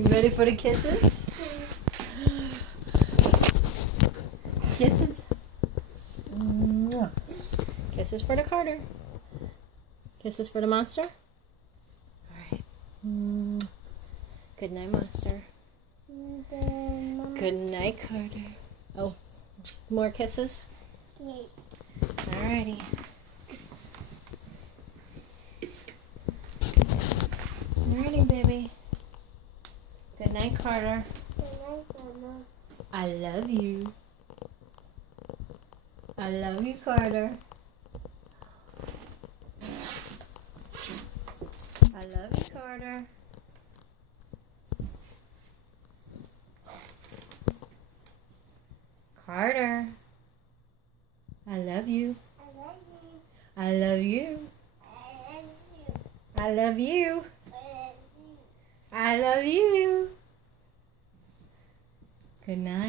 You ready for the kisses? Kisses. Mwah. Kisses for the Carter. Kisses for the monster. Alright. Good night, monster. Good night, Carter. Oh, more kisses? Alrighty. Alrighty, baby. Good night, Carter. I love you. I love you, Carter. I love you, Carter. Carter. I love you. I love you. I love you. I love you. Good night.